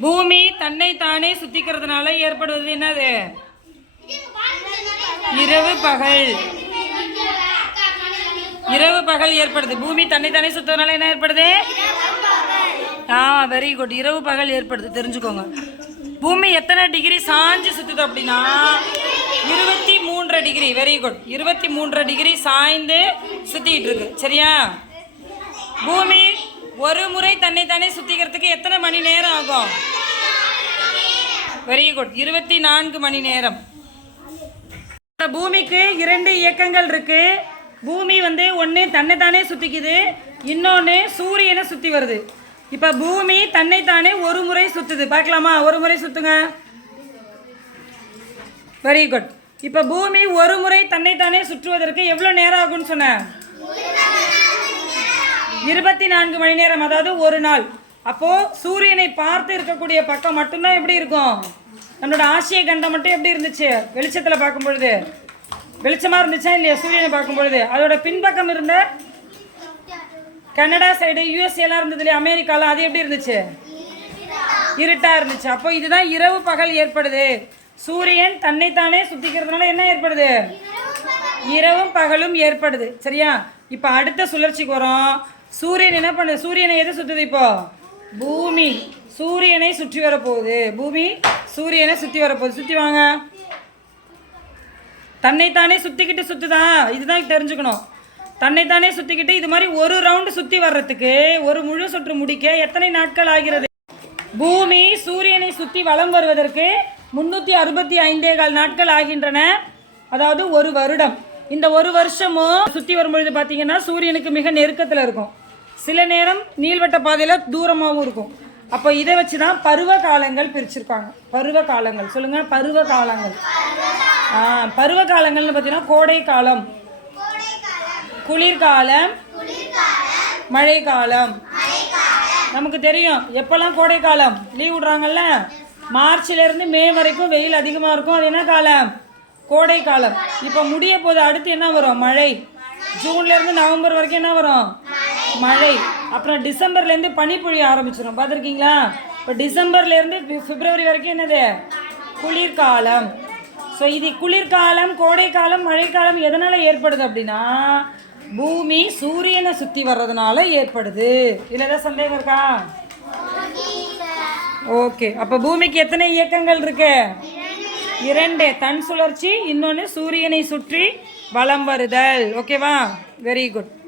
பூமி தன்னை தானே சுத்திக்கிறதுனால ஏற்படுவது என்னது? இரவு பகல். இரவு பகல் ஏற்படுது. பூமி தன்னை தானே சுத்துறதுனால என்ன ஏற்படுது? ஆ வெரி குட் இரவு பகல் ஏற்படுது. தெரிஞ்சுக்கோங்க. பூமி எத்தனை டிகிரி சாஞ்சு சுத்துது அப்படின்னா இருபத்தி மூன்றரை டிகிரி. வெரி குட் இருபத்தி மூன்றரை டிகிரி சாய்ந்து சுத்திட்டு இருக்கு. சரியா? பூமி ஒரு முறை தன்னை தானே சுத்திக்கிறதுக்கு எத்தனை மணி நேரம் ஆகும்? வெரி குட் இருபத்தி நான்கு மணி நேரம். பூமிக்கு இரண்டு இயக்கங்கள் இருக்கு. பூமி வந்து ஒன்று தன்னை தானே சுத்திக்குது இன்னொன்று சூரியனை சுற்றி வருது. இப்போ பூமி தன்னை தானே ஒரு முறை சுத்துது. பார்க்கலாமா? ஒரு முறை சுத்துங்க. வெரி குட் இப்போ பூமி ஒரு முறை தன்னை தானே சுற்றுவதற்கு எவ்வளோ நேரம் ஆகும்னு சொன்னேன் இருபத்தி நான்கு மணி நேரம் அதாவது ஒரு நாள். அப்போ சூரியனை பார்த்து இருக்கக்கூடிய பக்கம் மட்டும்தான் எப்படி இருக்கும்? நம்மளோட ஆசிய கண்டம் மட்டும் எப்படி இருந்துச்சு? வெளிச்சத்தில் பார்க்கும் பொழுது. வெளிச்சமா இருந்துச்சா இல்லையா? சூரியனை பார்க்கும் பொழுது. அதோட பின்பக்கம் இருந்த கனடா சைடு யூஎஸ்ஏ எல்லாம் இருந்தது இல்லையா? அமெரிக்காவில் அது எப்படி இருந்துச்சு? இருட்டா இருந்துச்சு. அப்போ இதுதான் இரவு பகல் ஏற்படுது. சூரியன் தன்னைத்தானே சுத்திக்கிறதுனால என்ன ஏற்படுது? இரவும் பகலும் ஏற்படுது. சரியா? இப்போ அடுத்த சுழற்சிக்கு வரோம். சூரியன் என்ன பண்ணு? சூரியனை எது சுற்றுது இப்போ? பூமி. சூரியனை சுற்றி வரப்போகுது. பூமி சூரியனை சுற்றி வரப்போகுது. சுற்றி வாங்க. தன்னைத்தானே சுற்றிக்கிட்டு சுற்றுதா இதுதான் தெரிஞ்சுக்கணும். தன்னைத்தானே சுற்றிக்கிட்டு இது மாதிரி ஒரு ரவுண்டு சுற்றி வர்றதுக்கு ஒரு முழு சுற்று முடிக்க எத்தனை நாட்கள் ஆகிறது? பூமி சூரியனை சுற்றி வலம் வருவதற்கு முன்னூற்றி அறுபத்தி ஐந்தே கால் நாட்கள் ஆகின்றன. அதாவது ஒரு வருடம். இந்த ஒரு வருஷமும் சுற்றி வரும்பொழுது பார்த்தீங்கன்னா சூரியனுக்கு மிக நெருக்கத்தில் இருக்கும். சில நேரம் நீள்வட்ட பாதையில் தூரமாகவும் இருக்கும். அப்போ இதை வச்சு தான் பருவ காலங்கள் பிரிச்சிருப்பாங்க பருவ காலங்கள் சொல்லுங்கள் பருவ காலங்கள் பருவ காலங்கள்னு பார்த்தீங்கன்னா கோடை காலம் குளிர்காலம். மழைக்காலம். நமக்கு தெரியும் எப்போல்லாம் கோடை காலம் லீவ் விடுறாங்கல்ல? மார்ச்லேருந்து மே வரைக்கும் வெயில் அதிகமாக இருக்கும். அது என்ன காலம்? கோடை காலம் இப்போ முடிய போது அடுத்து என்ன வரும்? மழை. ஜூன்ல இருந்து நவம்பர் வரைக்கும் என்ன வரும்? மழை. அப்புறம் டிசம்பர்லேருந்து பனி பொழிய ஆரம்பிச்சிடும் பார்த்துருக்கீங்களா? இப்போ டிசம்பர்லேருந்து பி- பிப்ரவரி வரைக்கும் என்னது? குளிர்காலம். ஸோ இது குளிர்காலம் கோடைக்காலம் மழைக்காலம் எதனால் ஏற்படுது அப்படின்னா பூமி சூரியனை சுற்றி வர்றதுனால ஏற்படுது. இதில் ஏதாவது சந்தேகம் இருக்கா? ஓகே. அப்போ பூமிக்கு எத்தனை இயக்கங்கள் இருக்கு? இரண்டு. தன் சுழற்சி இன்னொன்று சூரியனை சுற்றி வலம் வருதல். ஓகேவா? Very good